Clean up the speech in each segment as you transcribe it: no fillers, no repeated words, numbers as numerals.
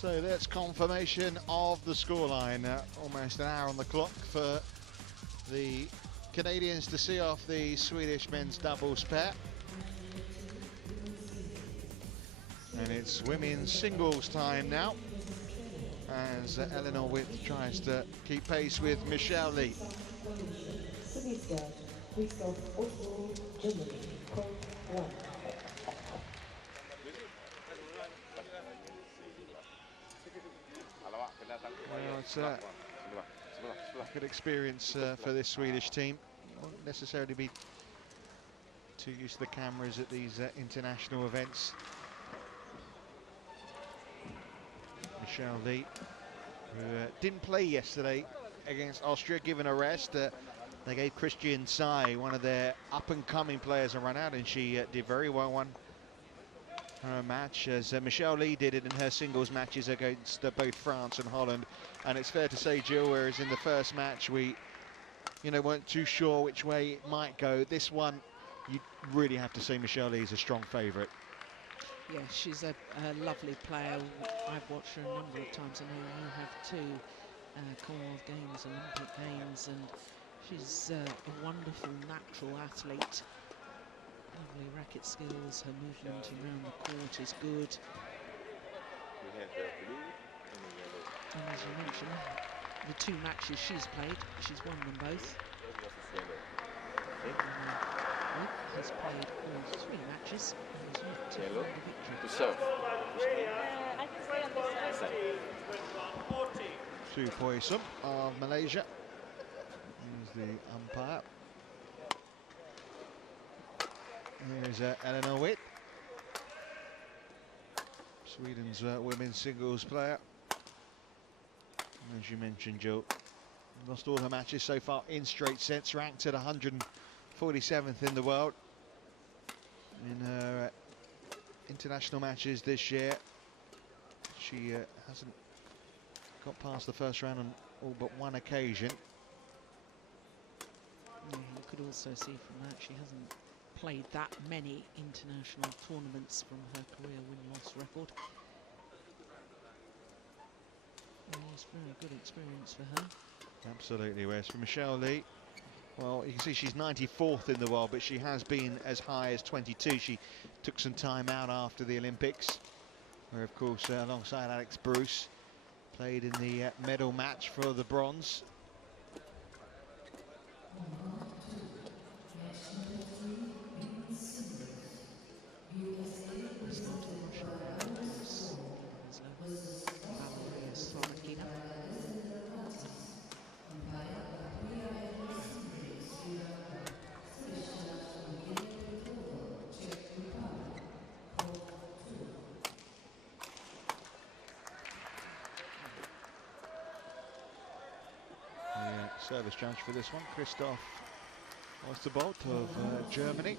So that's confirmation of the scoreline. Almost an hour on the clock for the Canadians to see off the Swedish men's doubles pair. And it's women's singles time now, as Ellinor Widh tries to keep pace with Michelle Li. Well, it's a good experience for this Swedish team. Won't necessarily be too used to the cameras at these international events. Michelle Li, who didn't play yesterday against Austria, given a rest. They gave Christian Tsai, one of their up-and-coming players, a run out, and she did very well. Won her match, as Michelle Li did it in her singles matches against both France and Holland. And it's fair to say, Jill, whereas in the first match we, weren't too sure which way it might go, this one you really have to say Michelle Li is a strong favourite. Yeah, she's a lovely player. I've watched her a number of times. I know you have too. Commonwealth Games, Olympic Games, and she's a wonderful natural athlete. Lovely racket skills, her movement around the court is good. We have the blue and the yellow. And as you mentioned, the two matches she's played, she's won them both. Has played all three matches and has yet to find a victory. To serve. I can stay on this side. Supoisum of Malaysia. Here's the umpire. Here's Ellinor Widh, Sweden's women's singles player. As you mentioned, Joe, lost all her matches so far in straight sets, ranked at 147th in the world. In her international matches this year, she hasn't got past the first round on all but one occasion. Yeah, you could also see from that she hasn't played that many international tournaments from her career win-loss record. And it's very good experience for her. Absolutely, whereas for Michelle Li, well, you can see she's 94th in the world, but she has been as high as 22. She took some time out after the Olympics, where of course alongside Alex Bruce played in the medal match for the bronze. Service judge for this one, Christoph Osterbold of Germany.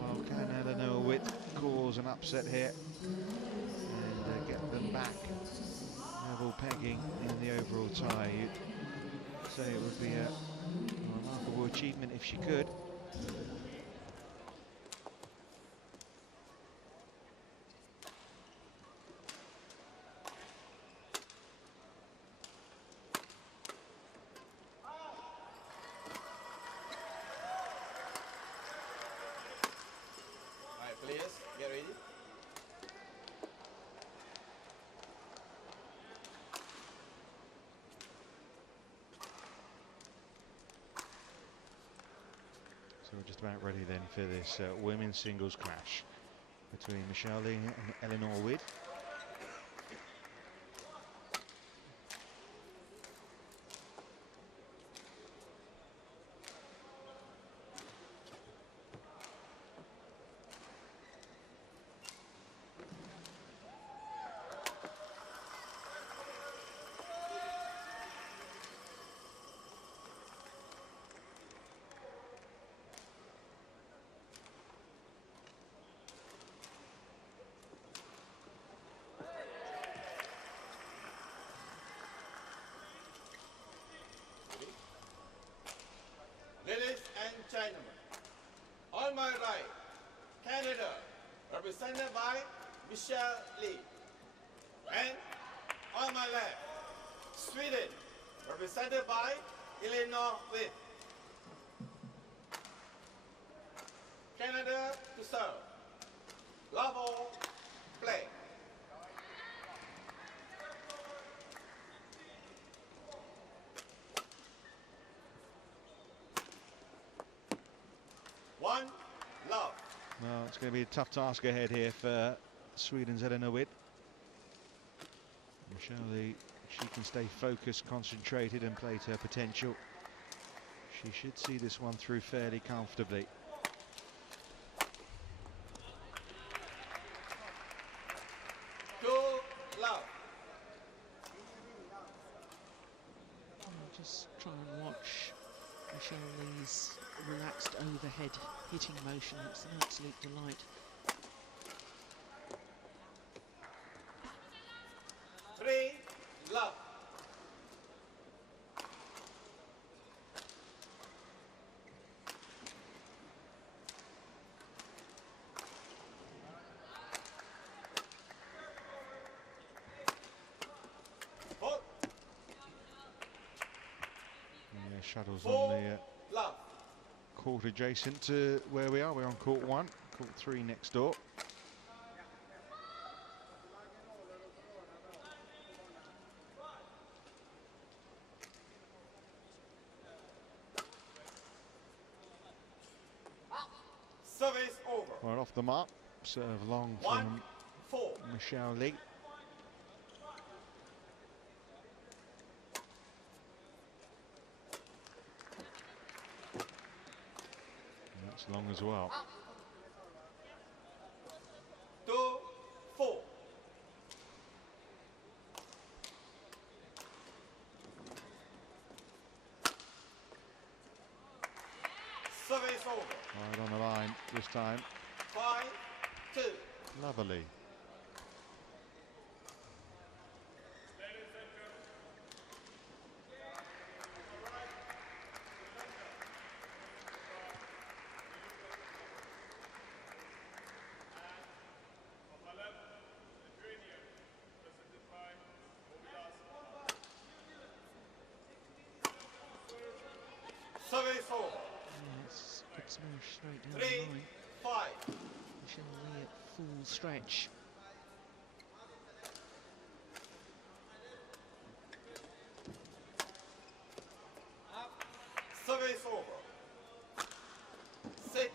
Well, can Ellinor Widh cause an upset here and get them back level pegging in the overall tie? You'd say it would be a remarkable achievement if she could. Players, get ready. So we're just about ready then for this women's singles clash between Michelle Li and Ellinor Widh. Ladies and gentlemen, on my right, Canada, represented by Michelle Li. And on my left, Sweden, represented by Ellinor Widh. Canada to serve. Love all, play. One, love. Well, it's going to be a tough task ahead here for Sweden's Ellinor Widh. Michelle Li, she can stay focused, concentrated and play to her potential. She should see this one through fairly comfortably. Love. I'll just try and watch Michelle Lee's relaxed overhead hitting motion. It's an absolute delight. Three, love. Shuttles on the Love. court adjacent to where we are. We're on court 1, court 3 next door. Service over. Right off the mark, serve long from 1-4. Michelle Li. That's long as well. 2-4. Service over. Right on the line this time. 5-2. Lovely. Service over. Yeah, it's good smash straight down the line. 3-5. Michelle Lee at full stretch. Service over. 6-3.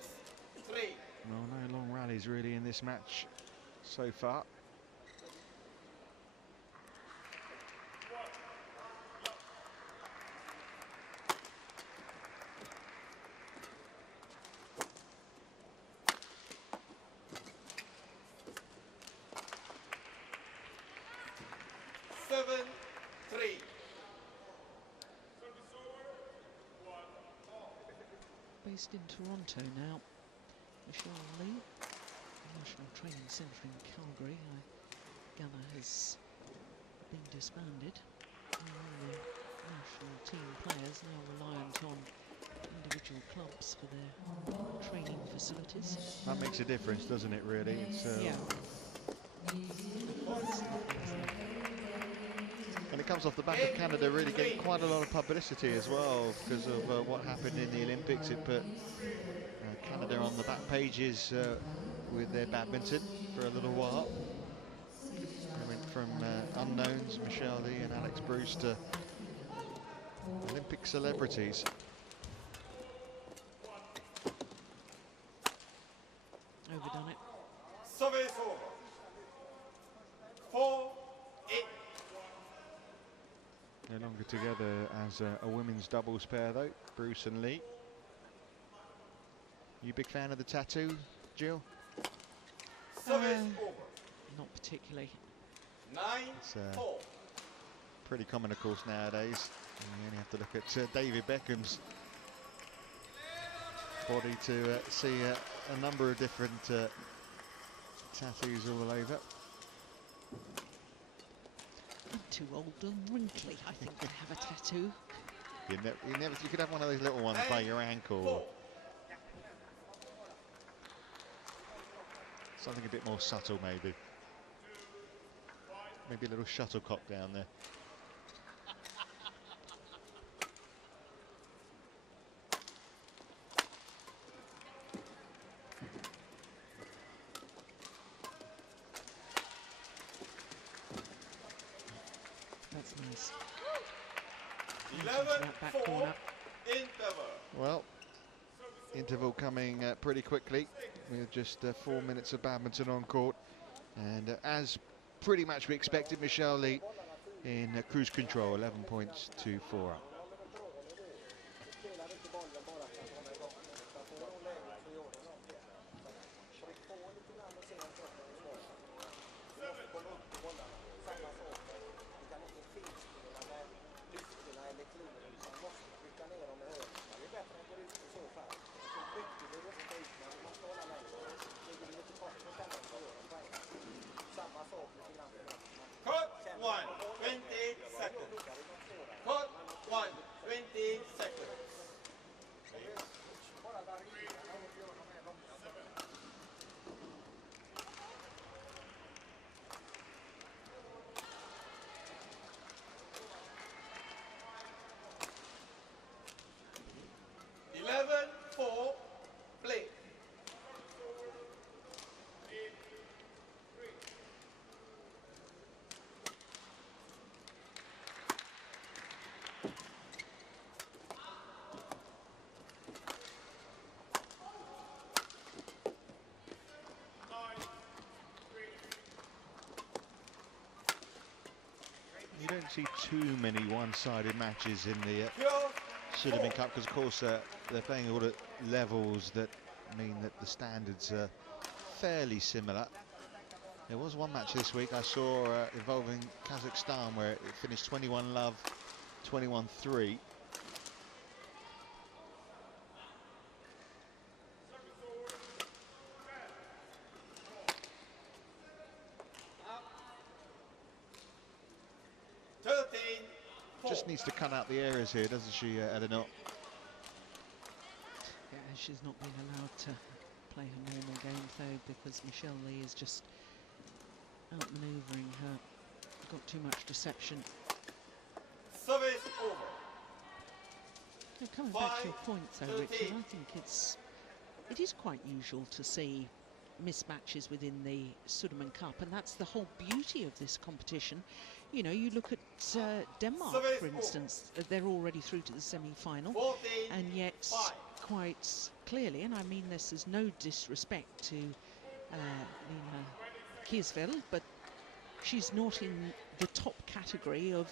Well, no long rallies really in this match so far. Based in Toronto now, Michelle Lee, National Training Centre in Calgary. I gather has been disbanded. And all the national team players now reliant on individual clubs for their training facilities. That makes a difference, doesn't it, really? It's, Yeah. and it comes off the back of Canada really getting quite a lot of publicity as well because of what happened in the Olympics. It put Canada on the back pages with their badminton for a little while. They went from unknowns, Michelle Li and Alex Bruce, to Olympic celebrities. Overdone it. Service over. 4-8. No longer together as a women's doubles pair though, Bruce and Lee. You a big fan of the tattoo, Jill? Service over. Not particularly. 9-4. Pretty common, of course, nowadays. You only have to look at David Beckham's body to see a number of different tattoos all over. I'm too old and wrinkly, I think, to have a tattoo. You could have one of those little ones by your ankle. Something a bit more subtle, maybe. Maybe a little shuttlecock down there. That's nice. 11-4 interval. Well, interval coming pretty quickly. With just 4 minutes of badminton on court. And as pretty much we expected, Michelle Li in cruise control, 11 points to 4 up. Court 1, 20 seconds. Court 1, 20 seconds. 11-4, play. You don't see too many one-sided matches in the Sudirman Cup because, of course, they're playing all at levels that mean that the standards are fairly similar. There was one match this week I saw involving Kazakhstan where it finished 21-love, 21-3. Just needs to cut out the areas here, doesn't she, Ellinor? Yeah, she's not being allowed to play her normal game though, because Michelle Li is just outmanoeuvring her. Got too much deception. Service over. Now, coming back to your point though, Richard, I think it is quite usual to see mismatches within the Sudirman Cup, and that's the whole beauty of this competition. You know, you look at Denmark, for instance, they're already through to the semi-final, and yet quite clearly, and I mean this is no disrespect to Nina Kiesvel, but she's not in the top category of,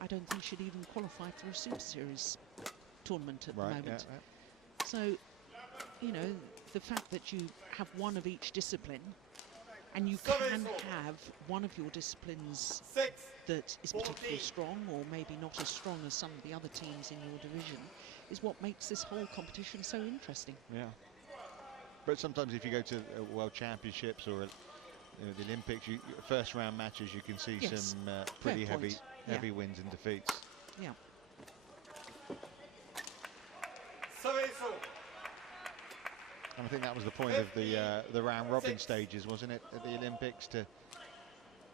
I don't think she'd even qualify for a Super Series tournament at the moment. Yeah. So, you know, the fact that you have one of each discipline, and you can have one of your disciplines that is particularly strong or maybe not as strong as some of the other teams in your division, is what makes this whole competition so interesting. Yeah. But sometimes if you go to World Championships or the Olympics, first round matches, you can see some pretty heavy wins and defeats. Yeah. And I think that was the point of the round robin stages, wasn't it, at the Olympics, to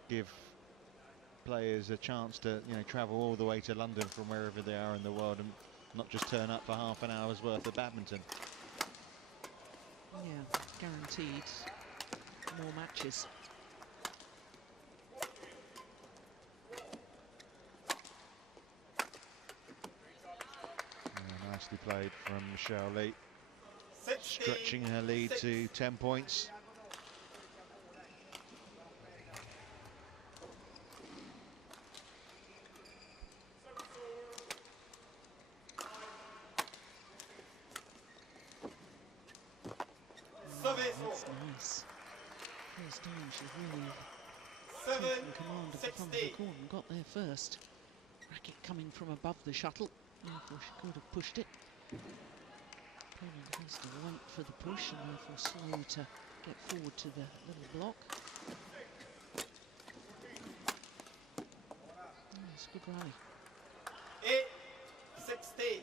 give players a chance to, you know, travel all the way to London from wherever they are in the world and not just turn up for half an hour's worth of badminton. Yeah, guaranteed more matches. Nicely played from Michelle Li, stretching her lead to 10 points. That's nice. First time she's really taken command of the front of the court and got there first. Racket coming from above the shuttle. Therefore she could have pushed it. Opponent has to wait for the push and therefore slow to get forward to the little block. It's a good rally. 8-16.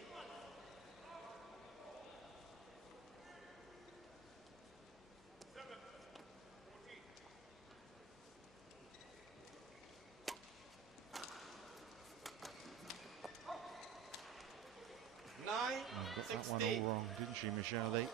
that one all wrong, didn't she, Michelle Lee?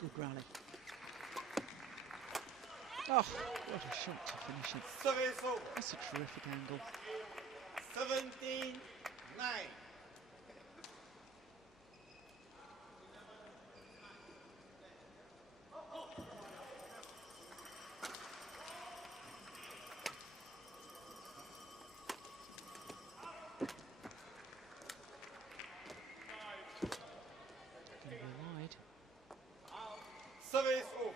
Good rally. Oh, what a shot to finish it. Service over. That's a terrific angle. 17-9. Going to be wide. Service over.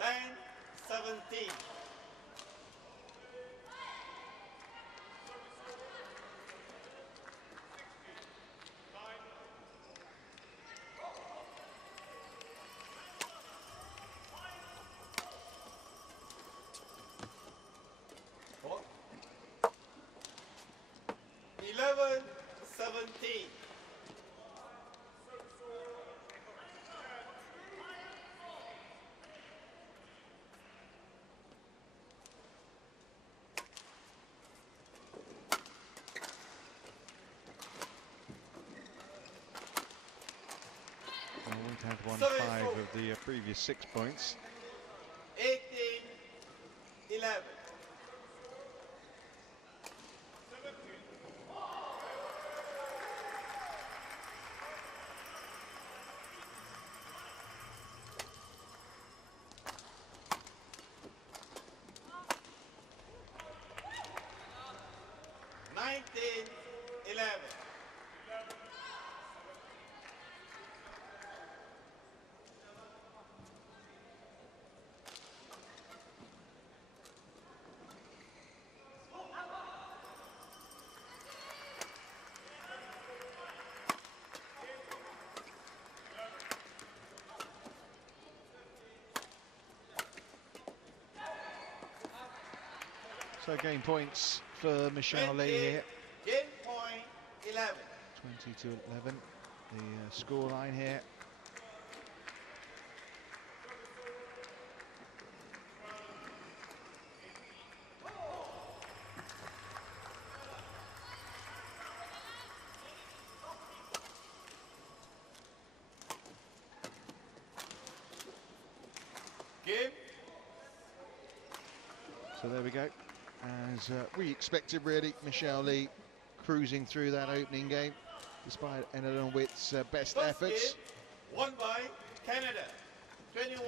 10-17. Four. 11-17. Well, we've had 1-5 of the previous 6 points. 18-11. So game points for Michelle Lee here. Game point 11. 20-11. The score line here. Game. So there we go. As we expected, really, Michelle Lee cruising through that opening game, despite Ellinor Widh's best First efforts. game won by Canada. 21-11.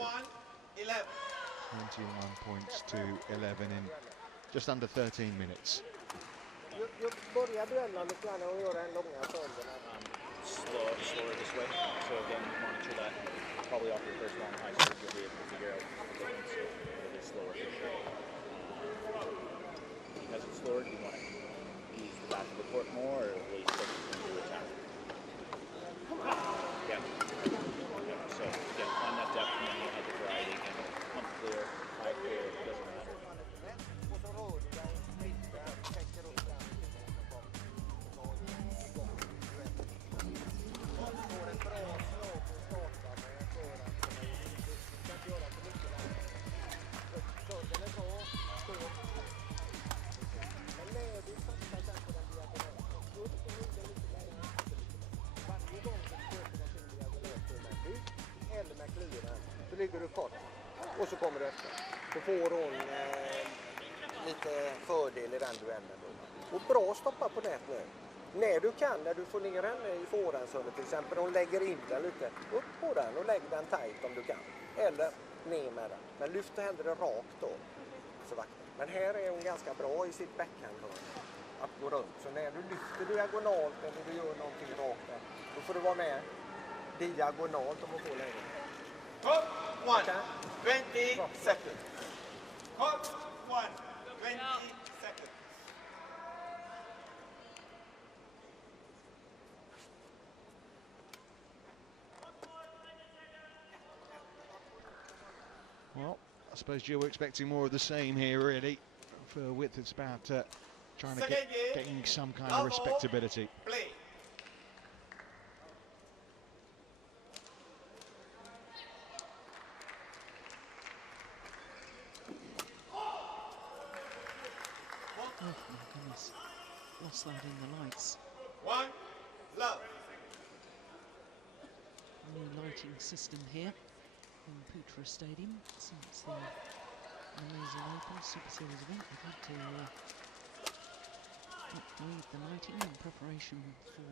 21 points to 11 in just under 13 minutes. Börja bränna lite grann och göra en långa följerna. Slower this way. So again, monitor that. Probably off your first long high serve, you'll be able to figure out the difference. So a little bit slower for sure. Because it's slower, do you want to use the back of the court more, or will you stick to your attack? Yeah. So again, find that depth and then you'll have the variety. Again, pump clear, high clear, it doesn't matter. Och så rör du dig, spritta, täcker upp den. Man får ett bra slag att starta med för att du ska inte göra för mycket där. Sölden är bra, skön. Men när du satsar sen på den diagonalen, upp och hunden lite längre. Varje gång du sköter den sin diagonal med bygg eller med kliren så ligger du kort. Och så kommer du efter. Då får hon lite fördel i den duellen. Och bra stoppa på nät nu. När du kan, när du får ner henne i forehandshörnet till exempel, hon lägger in den lite upp på den och lägg den tight om du kan. Eller ner med den. Men lyft hellre rakt då. Så vakten. Men här är hon ganska bra i sitt backhandhörn. Att gå runt. Så när du lyfter diagonalt eller du gör någonting rakt där, då får du vara med diagonalt om hon får längre. Court 1, 20 seconds. Court 1, 20 seconds. Well, I suppose you were expecting more of the same here, really. For Widh, it's about trying to getting some kind of respectability. Oh my goodness, lost that in the lights. One, love. New lighting system here in Putra Stadium since the Malaysian Open Super Series event. They've had to upgrade the lighting in preparation for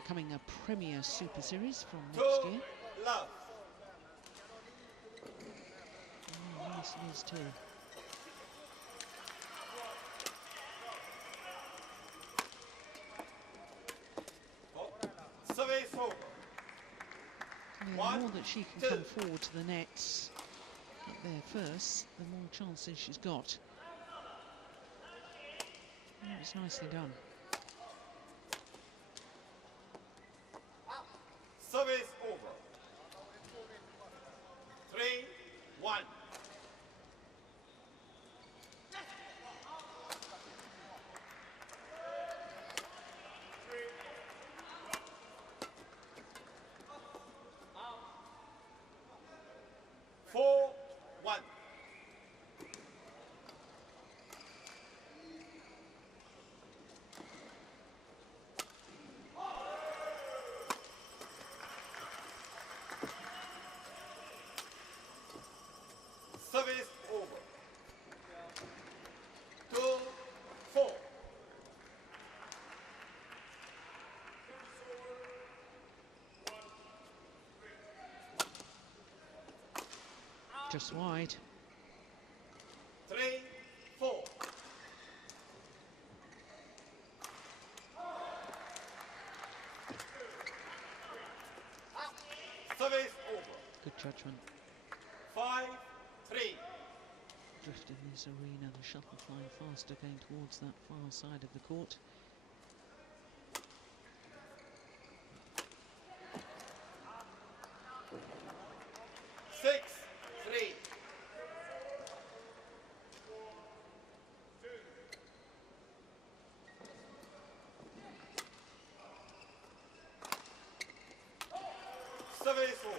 becoming a Premier Super Series from next year. Love. Oh, nice it is too. Service over. Yeah, the more that she can come forward to the nets up there first, the more chances she's got. That was nicely done. Service over. 3-1. Service over. 2-4. Just wide. 3-4. Service over. Good judgment. 5-3. Drift in this arena, the shuttle flying faster going towards that far side of the court. Service over.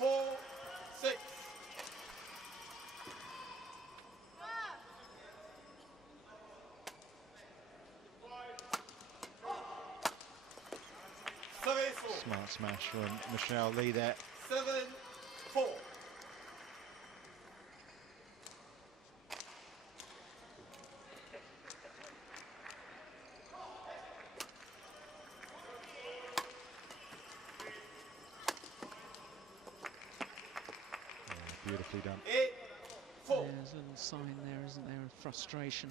4-6. Service over. Smart smash from Michelle Li there. 7-4. Beautifully done. 8-4. There's a little sign there, isn't there, of frustration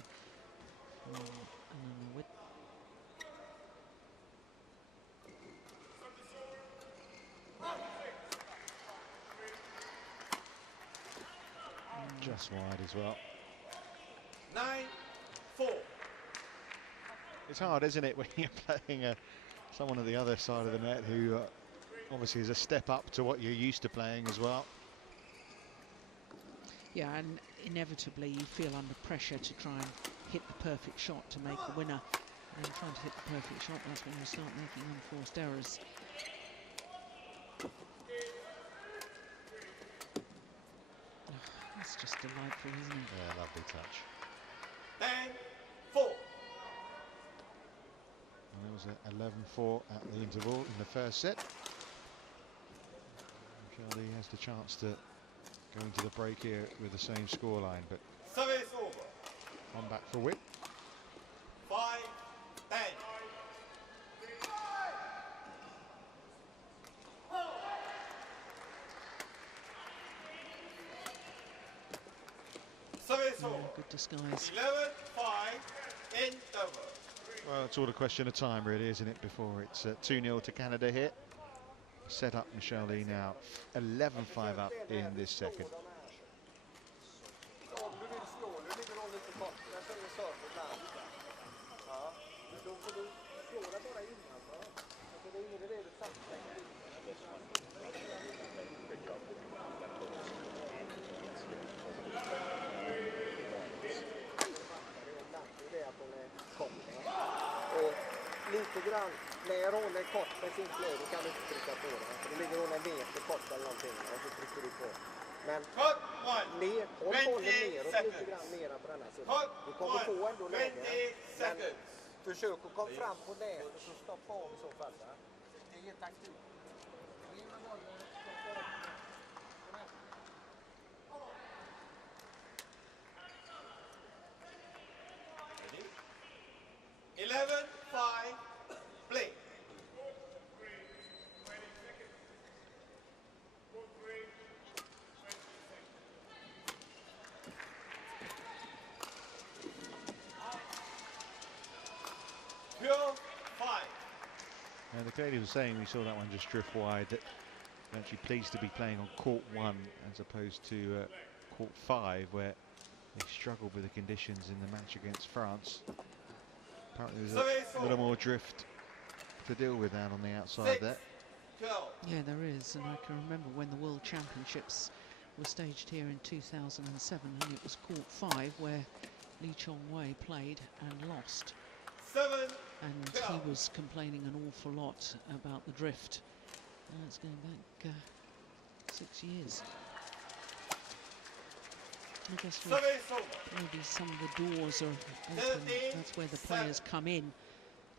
from Ellinor Widh. Just wide as well. 9-4. It's hard, isn't it, when you're playing someone at the other side of the net who obviously is a step up to what you're used to playing as well. Yeah, and inevitably you feel under pressure to try and hit the perfect shot to make the winner. And trying to hit the perfect shot, that's when you start making unforced errors. That's just delightful, isn't it? Yeah, lovely touch. 10-4. And it was at 11-4 at the interval in the first set. Charlie has the chance to go into the break here with the same scoreline, but Service over. one back for Widh. 5-10. Service Yeah, over. good disguise. 11-5. End over. Well, it's all a question of time, really, isn't it, before it's 2-0 to Canada here. Set up Michelle Li now, 11-5 up in this second. lite grann, när hon är kort med sin flöj, då kan du inte trycka på den. För då ligger hon en meter kort eller någonting och så trycker du på. Men ner, håll bollen neråt lite grann mera på denna sidan. Du kommer få ändå läge. Men försök att komma fram på nätet och så stoppa av i så fall. Det är taktik. In med bollen, stoppa av. 11-5, play. And the lady was saying we saw that one just drift wide, that we're actually pleased to be playing on court 1 as opposed to court 5, where they struggled with the conditions in the match against France. Apparently there's a little more drift to deal with down on the outside there. Yeah, there is, and I can remember when the World Championships were staged here in 2007, and it was court 5 where Li Wei played and lost. And he was complaining an awful lot about the drift. It's going back 6 years. I guess maybe some of the doors are open. That's where the players come in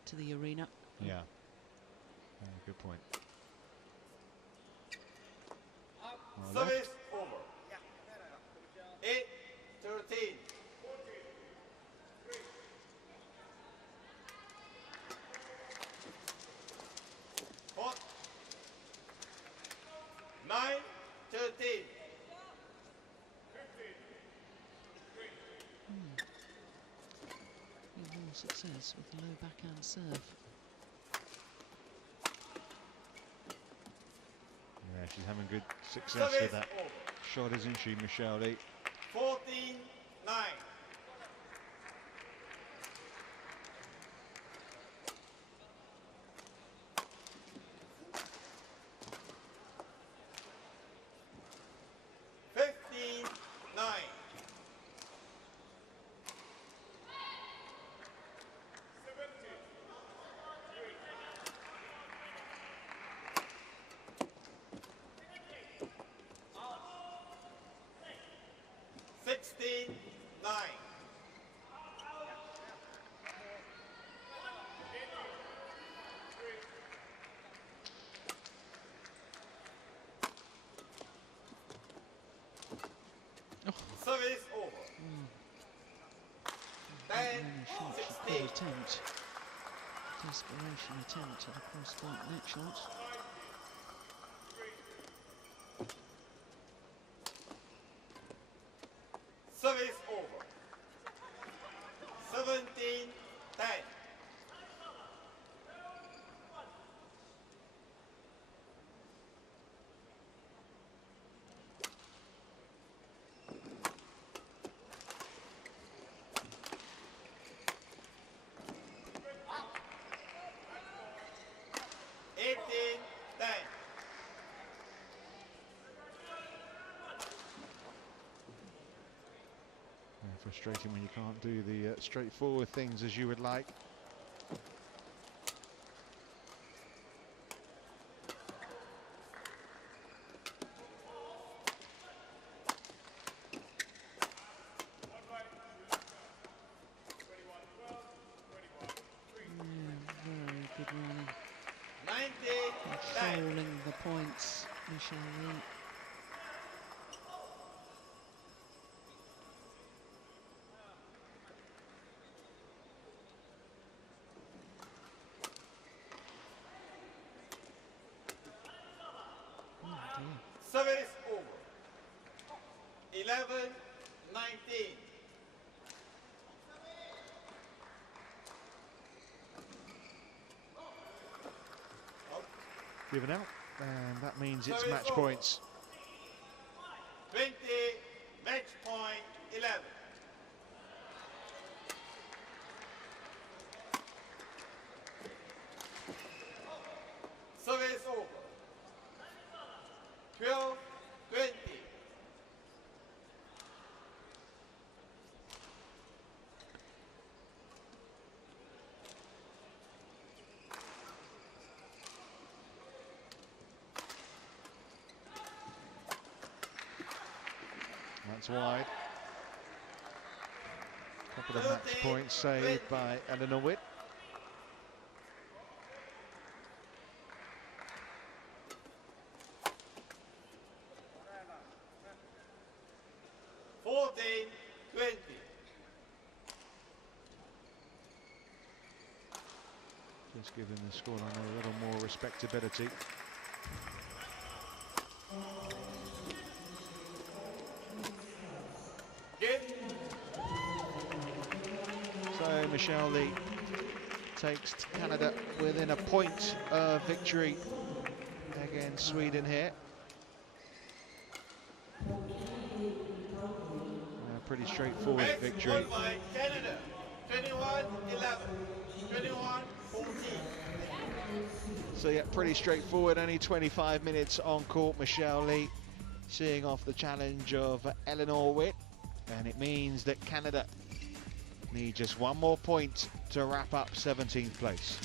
to the arena. Yeah, good point. Service over. 8-13. Hot. 9-13. More success with the low backhand serve. Yeah, she's having good success with that shot, isn't she, Michelle Li? 14-9. Service over. 10-16. Attempt. Desperation attempt at a cross-court net shot. Service over. 17-10. Frustrating when you can't do the straightforward things as you would like. Very good running. 90. Controlling the points, Michelle Li. Service over. 11-19. Given out, and that means it's Service match over. points. 20, match point 11. Service over. 12-20. points wide. Couple of match points saved by Ellinor Widh. Just giving the scoreline a little more respectability. So Michelle Li takes Canada within a point of victory against Sweden here. A pretty straightforward victory. Canada, 21-11, 21-14. So yeah, pretty straightforward, only 25 minutes on court. Michelle Li seeing off the challenge of Ellinor Widh, and it means that Canada need just one more point to wrap up 17th place.